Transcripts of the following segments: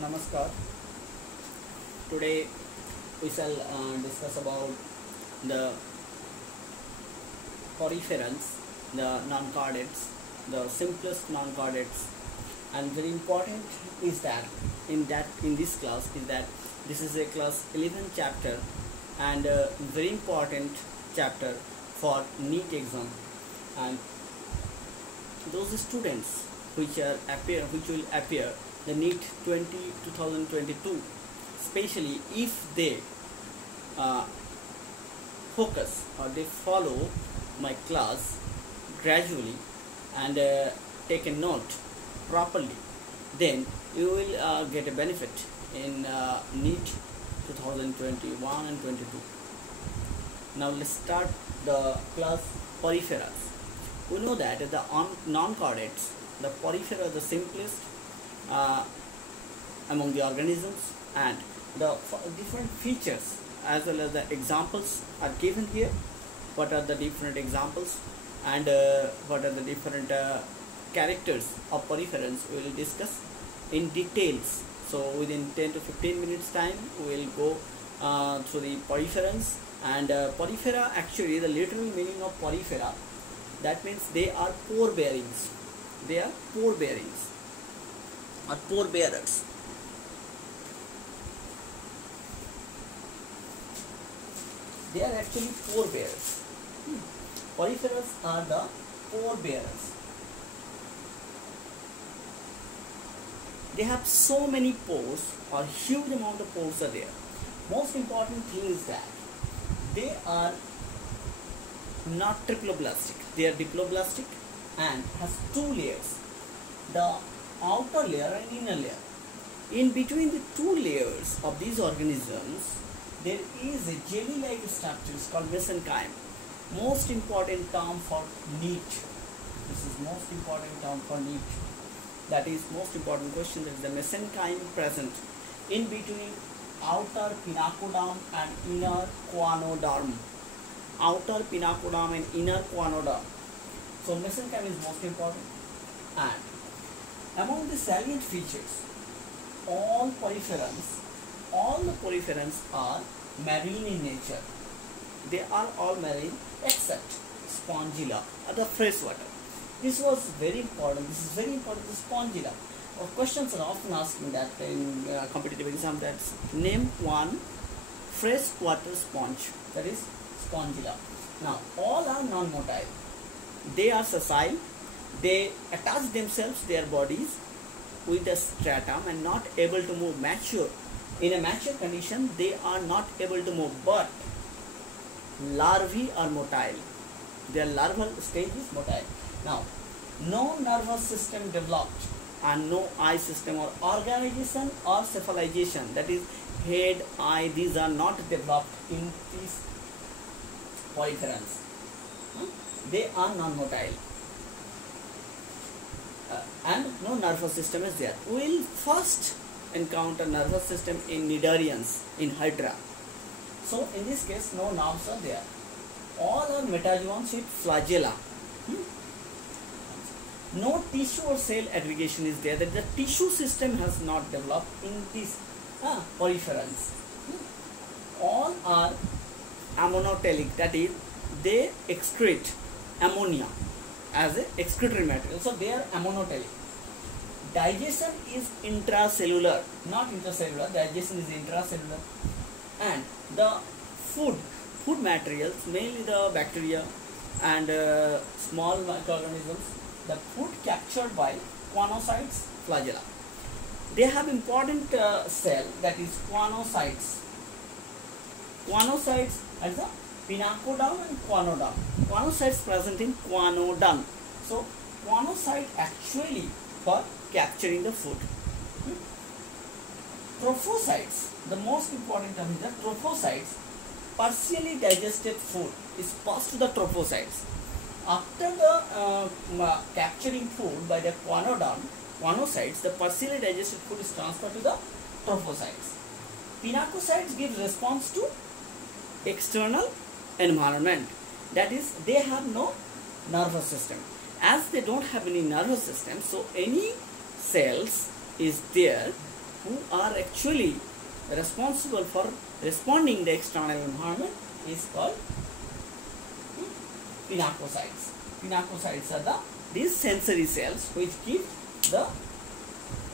Namaskar. Today we shall discuss about the poriferans, the non-chordates, the simplest non-chordates, and very important is that in this class is that this is a class 11 chapter and a very important chapter for NEET exam, and those students which will appear the NEET 2022, especially if they focus or they follow my class gradually and take a note properly, then you will get a benefit in NEET 2021 and 22. Now let's start the class poriferas. We know that the non-chordates, the porifera are the simplest among the organisms, and the different features as well as the examples are given here. What are the different examples and what are the different characters of poriferans we will discuss in details. So within 10 to 15 minutes time we will go through the poriferans. And porifera, actually the literal meaning of porifera, that means they are pore bearings. They are pore bearings or pore bearers. They are actually pore bearers. Poriferas are the pore bearers. They have so many pores, or huge amount of pores are there. Most important thing is that they are not triploblastic. They are diploblastic and has two layers, the outer layer and inner layer. In between the two layers of these organisms, there is a jelly-like structure called mesenchyme. Most important term for NEET. This is most important term for NEET. That is most important question. That is the mesenchyme present in between outer pinacoderm and inner choanoderm. Outer pinacoderm and inner choanoderm. So mesenchyme is most important. And among the salient features, all the poriferans are marine in nature. They are all marine except Spongilla, the freshwater. This was very important. This is very important. The Spongilla. Questions are often asking that in competitive exam. That's name one freshwater sponge. That is Spongilla. Now all are non-motile. They are sessile. They attach themselves, their bodies, with the stratum and not able to move. Mature. In a mature condition, they are not able to move, but larvae are motile. Their larval stage is motile. Now, no nervous system developed and no eye system or organization or cephalization, that is head, eye, these are not developed in these poriferans. They are non-motile. And no nervous system is there. We will first encounter nervous system in Cnidarians, in Hydra. So in this case, no nerves are there. All are metazoans with flagella. No tissue or cell aggregation is there. That the tissue system has not developed in these poriferans. All are ammonotelic. That is, they excrete ammonia as a excretory material. So they are ammonotelic. Digestion is intracellular, not intercellular. Digestion is intracellular. And the food materials, mainly the bacteria and small microorganisms, the food captured by choanocytes, flagella. They have important cell, that is choanocytes. Choanocytes at the pinacoderm and choanoderm. Choanocytes present in choanoderm. So choanocyte actually for capturing the food. Trophocytes, the most important term is the trophocytes. Partially digested food is passed to the trophocytes. After the capturing food by the choanocytes, the partially digested food is transferred to the trophocytes. Pinacocytes give response to external environment. That is, they have no nervous system. As they don't have any nervous system, so any cells is there who are actually responsible for responding the external environment is called pinacocytes. Pinacocytes are these sensory cells which give the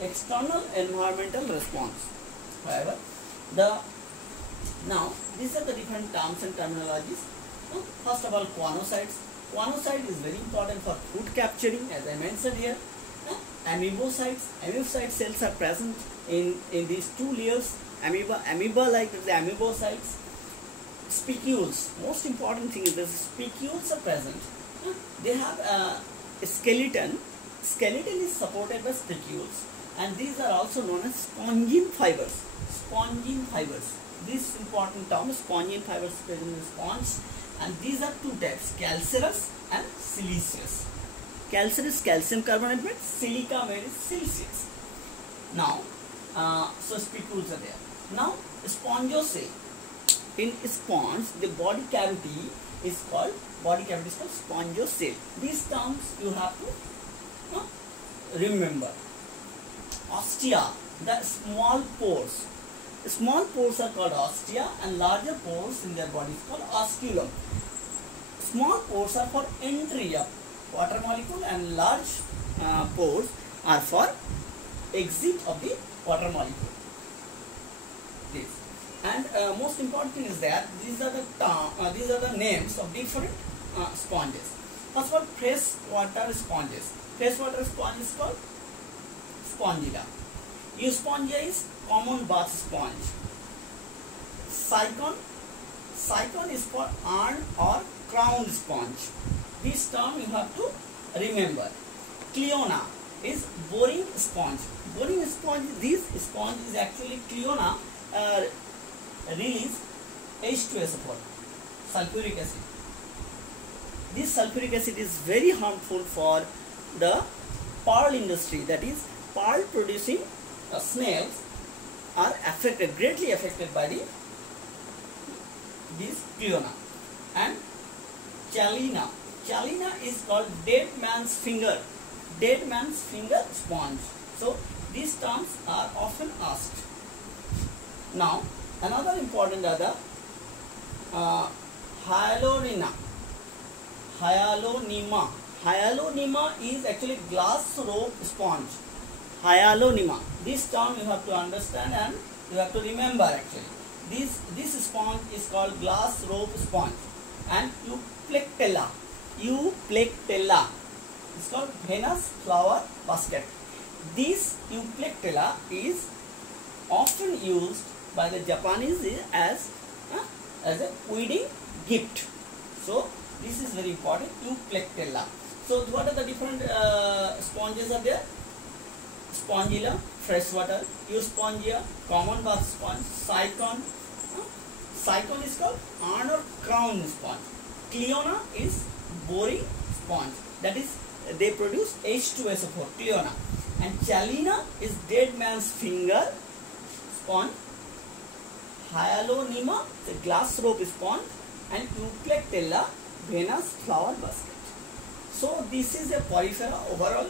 external environmental response. However, now these are the different terms and terminologies. First of all, choanocytes. Choanocyte is very important for food capturing, as I mentioned here. Amoebocytes. Amoebocyte cells are present in these two layers. Amoeba like the amoebocytes. Spicules. Most important thing is the spicules are present. They have a skeleton. Skeleton is supported by spicules, and these are also known as spongin fibers. Spongin fibers. This important term, spongin fibers, present in the sponge, and these are two types: calcareous and siliceous. Calcareous, calcium carbonate made, silica made is siliceous. Now, so spicules are there. Now, spongiocyte. In sponge, the body cavity is called spongiocele. These terms you have to remember. Ostia, the small pores. Small pores are called ostia, and larger pores in their body is called osculum. Small pores are for entry of water molecule, and large pores are for exit of the water molecule. This. And most important thing is that these are the names of different sponges. First of all, freshwater sponges. Freshwater sponge is called Spongilla. Euspongia is common bath sponge. Cycon is for urn or crown sponge. This term you have to remember. Cliona is boring sponge. Boring sponge. This sponge is actually Cliona. Release H2SO4, sulfuric acid. This sulfuric acid is very harmful for the pearl industry, that is, pearl producing snails are greatly affected by this Cliona. And Chalina. Chalina is called dead man's finger sponge. So these terms are often asked. Now, another important are the Hyalonema. Hyalonema is actually glass rope sponge. Hyalonema. This term you have to understand and you have to remember actually. This sponge is called glass rope sponge. And Euplectella. Euplectella is called Venus flower basket. This Euplectella is often used by the Japanese as a wedding gift. So this is very important. Euplectella. So what are the different sponges are there? Spongilla, freshwater. Euspongia, common bath sponge. Cycon. Cycon is called urn or crown sponge. Cliona is boring sponge. That is, they produce H2SO4. Cliona. And Chalina is dead man's finger sponge. Hyalonema, the glass rope sponge, and Euplectella, Venus flower basket. So this is a porifera overall.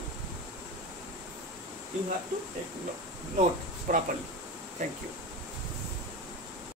You have to take note properly. Thank you.